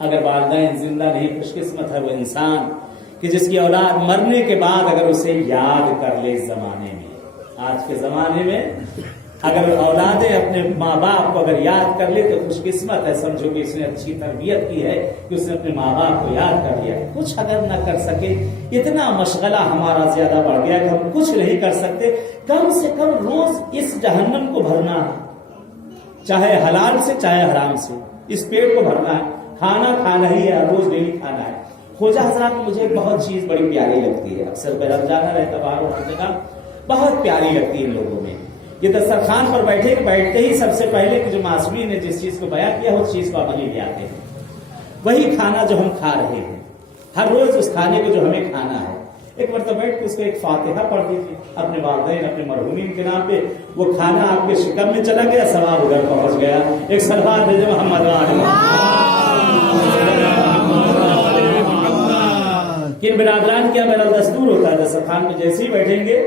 اگر والدین زندہ نہیں، خوش قسمت ہے وہ انسان کہ جس کی اولاد مرنے کے بعد اگر اسے یاد کر لے اس زمانے میں۔ آج کے زمانے میں اگر اولادیں اپنے ماں باپ کو اگر یاد کر لے تو خوش قسمت ہے، سمجھو کہ اس نے اچھی تربیت کی ہے کہ اس نے اپنے ماں باپ کو یاد کر لیا۔ کچھ اگر نہ کر سکے، اتنا مشغلہ ہمارا زیادہ بڑھ گیا کہ ہم کچھ نہیں کر سکتے، کم سے کم روز اس جہنم کو بھرنا ہے، چاہے حلال سے چاہے حرام سے، اس پیٹ کو بھرنا ہے، کھانا کھانا ہی ہے، روز ڈیلی کھانا ہے۔ خواجہ حضرات مجھے ایک بہت چیز بڑی پیاری لگتی ہے، اکثر بیرم جانا رہتا باہر ہر جگہ، بہت پیاری لگتی ہے ان لوگوں میں۔ یہ دسترخوان پر بیٹھتے ہی سب سے پہلے کہ جو معصومین نے جس چیز کو بیان کیا اس چیز کو عملی لے آتے ہیں، وہی کھانا جو ہم کھا رہے ہیں ہر روز، اس کھانے کو جو ہمیں کھانا ہے، ایک مرتبہ بیٹھ کے اس کو ایک فاتحہ پڑھ دیجیے اپنے والدین اپنے مرحومین کے نام پہ، وہ کھانا آپ کے شکم میں چلا گیا، ثواب ادھر پہنچ گیا۔ ایک صلوات بھیجو محمد کن برادران کیا میرا دستور ہوتا ہے، دسترخوان میں جیسے ہی بیٹھیں گے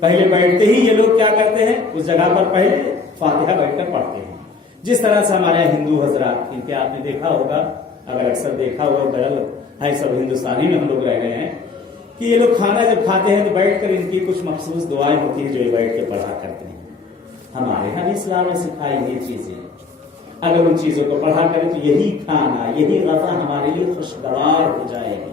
پہلے بیٹھتے ہی یہ لوگ کیا کرتے ہیں، اس جگہ پر پہلے فاتحہ بیٹھ کر پڑھتے ہیں۔ جس طرح سے ہمارے ہندو حضرات، ان کے آپ نے دیکھا ہوگا، اگر اکثر دیکھا ہوگا، دراصل ہے سب ہندوستانی میں ہم لوگ رہ گئے ہیں کہ یہ لوگ کھانا جب کھاتے ہیں تو بیٹھ کر ان کی کچھ مخصوص دعائیں ہوتی ہیں جو یہ بیٹھ کے پڑھا کرتے ہیں۔ ہمارے یہاں بھی اسلام نے سکھائی یہ چیزیں، اگر ان چیزوں کو پڑھا کریں تو یہی کھانا یہی غذا ہمارے لیے خوشگوار ہو جائے گی۔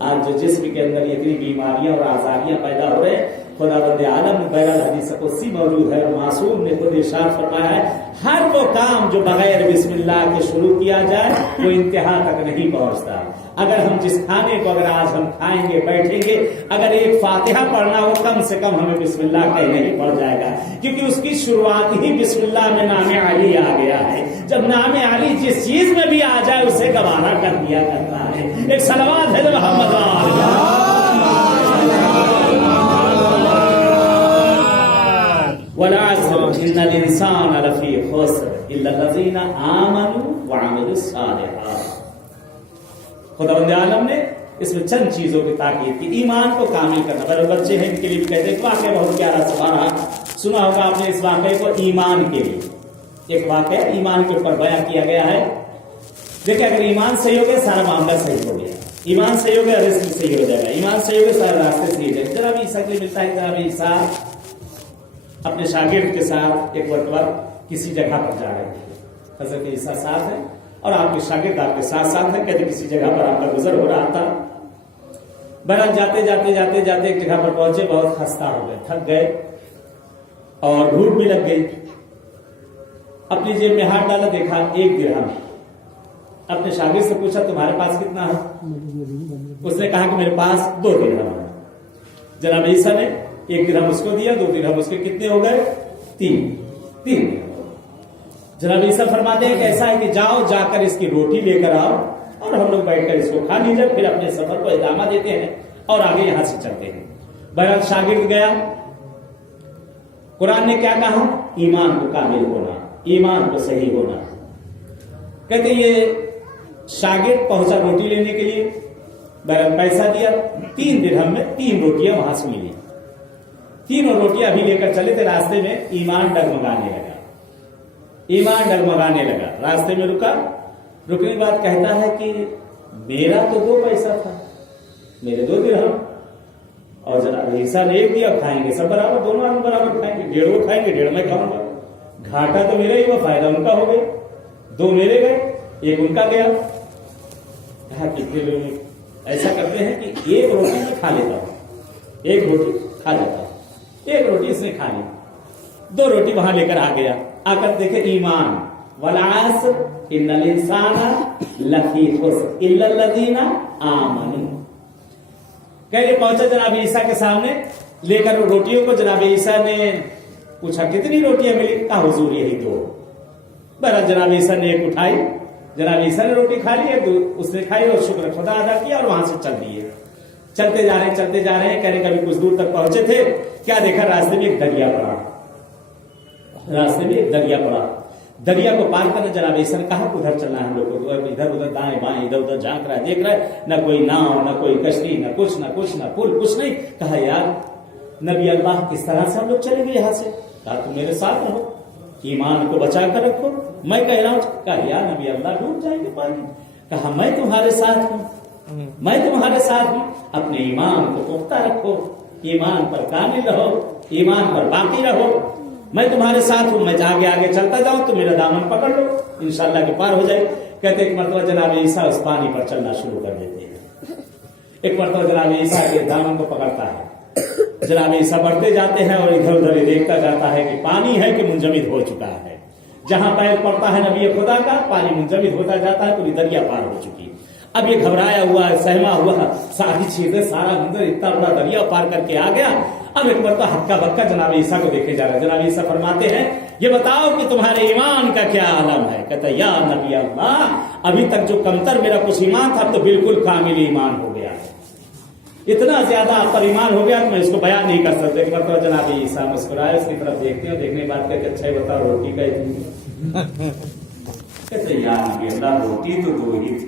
آج جو جسم کے اندر اتنی بیماریاں اور آزاریاں پیدا ہو رہے ہیں، خدا بند عالم میں بہرحال حدیث قدسی موجود ہے اور معصوم نے خود ارشاد فرمایا ہے، ہر وہ کام جو بغیر بسم اللہ کے شروع کیا جائے وہ انتہا تک نہیں پہنچتا۔ اگر ہم جس کھانے کو اگر آج ہم کھائیں گے بیٹھیں گے، اگر ایک فاتحہ پڑھنا ہو کم سے کم ہمیں بسم اللہ کہنے ہی پڑ جائے گا، کیونکہ اس کی شروعات ہی بسم اللہ میں نام علی آ گیا ہے۔ جب نام علی جس چیز میں بھی آ جائے اسے گوارا کر دیا کرتا ہے۔ ایک صلوات ہے محمد والعصر ان الانسان لفی خسر الا الذین آمنوا وعملوا الصالحات۔ خدا بند عالم نے اس میں چند چیزوں کی تاکید کی، ایمان کو کامل کرنا۔ بڑے بچے ہیں ان کے لیے بھی کہتے ہیں، واقعہ بہت پیارا سوال سنا ہوگا آپ نے اس واقعے کو، ایمان کے لیے ایک واقعہ ایمان کے اوپر بیان کیا گیا ہے۔ دیکھیں اگر ایمان صحیح ہو گیا سارا معاملہ صحیح ہو گیا، ایمان صحیح ہو گیا رزق صحیح ہو جائے گا، ایمان صحیح ہو گیا سارے راستے صحیح ہو جائے گا۔ جناب عیسیٰ کے لیے ملتا ہے، جناب عیسیٰ اپنے شاگرد کے ساتھ ایک مرتبہ کسی جگہ پر جا رہے تھے، حضرت عیسیٰ ساتھ ہیں اور آپ کے شاگرد آپ کے ساتھ ساتھ ہیں، کہتے کسی جگہ پر آپ کا گزر ہو رہا تھا۔ بہرحال جاتے جاتے جاتے جاتے ایک جگہ پر پہنچے، بہت خستہ ہو گئے، تھک گئے اور بھوک بھی لگ گئی۔ اپنی جیب میں ہاتھ ڈالا، دیکھا 1 درہم۔ اپنے شاگرد سے پوچھا تمہارے پاس کتنا ہے؟ اس نے کہا کہ میرے پاس 2 درہم ہے۔ جناب عیسیٰ نے 1 درہم اس کو دیا، 2 درہم اس کے کتنے ہو گئے؟ 3۔ جناب عیسیٰ فرماتے ہیں کہ ایسا ہے کہ جاؤ، جا کر اس کی روٹی لے کر آؤ اور ہم لوگ بیٹھ کر اس کو کھا لیجیے، پھر اپنے سفر کو ادامہ دیتے ہیں اور آگے یہاں سے چلتے ہیں۔ بہرحال شاگرد گیا۔ قرآن نے کیا کہا؟ ایمان کو کامل ہونا، ایمان کو صحیح ہونا۔ کہتے یہ شاگرد پہنچا روٹی لینے کے لیے، بہرحال پیسہ دیا، 3 درہم میں 3 روٹیاں وہاں سے ملی۔ 3 روٹیاں ابھی لے کر چلے تھے، راستے میں ایمان ڈگمگانے لگا، ایمان ڈگمگانے لگا، راستے میں رکا، رکنے کے بعد کہتا ہے کہ میرا تو 2 پیسہ تھا، میرے 2 درہم، اور جناب عیسیٰ نے 1 دیا، کھائیں گے سب برابر، دونوں آدمی برابر کھائیں گے، 1.5 وہ کھائیں گے 1.5 میں کھاؤں گا، گھاٹا تو میرا ہی ہوا، فائدہ ان کا ہو گیا، 2 میرے گئے 1 ان کا گیا۔ کتنے لوگ ایسا کرتے ہیں کہ 1 روٹی میں کھا لیتا ہوں، 1 روٹی کھا لیتا ہوں، 1 روٹی اس نے کھا لی، 2 روٹی وہاں لے کر آ گیا، آ کر دیکھے ایمان، والعصر ان الانسان لفی خسر الا الذین آمنوا۔ کہنے پہنچا جناب عیسیٰ کے سامنے لے کر روٹیوں کو، جناب عیسیٰ نے پوچھا کتنی روٹیاں ملی؟ کہا حضور یہی 2۔ بہرحال جناب عیسیٰ نے 1 اٹھائی، جناب عیسیٰ نے روٹی کھا لی، اس نے کھائی اور شکر خدا ادا کیا اور وہاں سے چل دیے۔ چلتے جا رہے ہیں، کہنے کبھی کچھ دور تک پہنچے تھے، کیا دیکھا راستے میں ایک دریا پڑا، راستے میں ایک دریا پڑا، دریا کو پار کرنا۔ جناب عیسیٰ نے کہا ادھر چلنا ہے ہم لوگ کو، ادھر ادھر دائیں بائیں ادھر ادھر جھانک رہا ہے، دیکھ رہا ہے، نہ کوئی ناؤ نہ کوئی کشتی نہ کچھ نہ پل، کچھ نہیں۔ کہا یار نبی اللہ کس طرح سے ہم لوگ چلیں گے یہاں سے؟ کہا تم میرے ساتھ رہو، ایمان کو بچا کر رکھو، میں کہہ رہا ہوں۔ کہا یار نبی اللہ ڈوب جائیں گے پانی۔ کہا میں تمہارے ساتھ ہوں، میں تمہارے ساتھ ہوں، اپنے ایمان کو پختہ رکھو، ایمان پر کامل رہو، ایمان پر باقی رہو، میں تمہارے ساتھ ہوں، میں آگے آگے چلتا جاؤں تو میرا دامن پکڑ لو، انشاءاللہ کہ پار ہو جائے۔ کہتے ایک مرتبہ جناب عیسیٰ اس پانی پر چلنا شروع کر دیتے ہیں، ایک مرتبہ جناب عیسیٰ کے دامن کو پکڑتا ہے، جناب عیسیٰ بڑھتے جاتے ہیں اور ادھر ادھر دیکھتا جاتا ہے کہ پانی ہے کہ منجمد ہو چکا ہے، جہاں پیر پڑتا ہے نبی خدا کا پانی منجمد ہوتا جاتا ہے، پوری دریا پار ہو چکی۔ اب یہ گھبرایا ہوا ہے، سہما ہوا ہے، ساری چیزیں سارا منظر اتنا بڑا دریا پار کر کے آ گیا۔ اب ایک مرتبہ ہکا بکا جناب عیسیٰ کو دیکھے جا رہا ہے، جناب عیسیٰ فرماتے ہیں یہ بتاؤ کہ تمہارے ایمان کا کیا عالم ہے؟ کہتا یا نبی اللہ، ابھی تک جو کمتر میرا کچھ ایمان تھا اب تو بالکل کامل ایمان ہو گیا ہے، اتنا زیادہ آپ پر ایمان ہو گیا کہ میں اس کو بیان نہیں کر سکتا۔ ایک مرتبہ جناب عیسیٰ مسکرائے، اس کی طرف دیکھتے ہیں، دیکھنے کے بعد کہ اچھا بتاؤ روٹی کا کہتے یا نبی اللہ روٹی تو دو ہی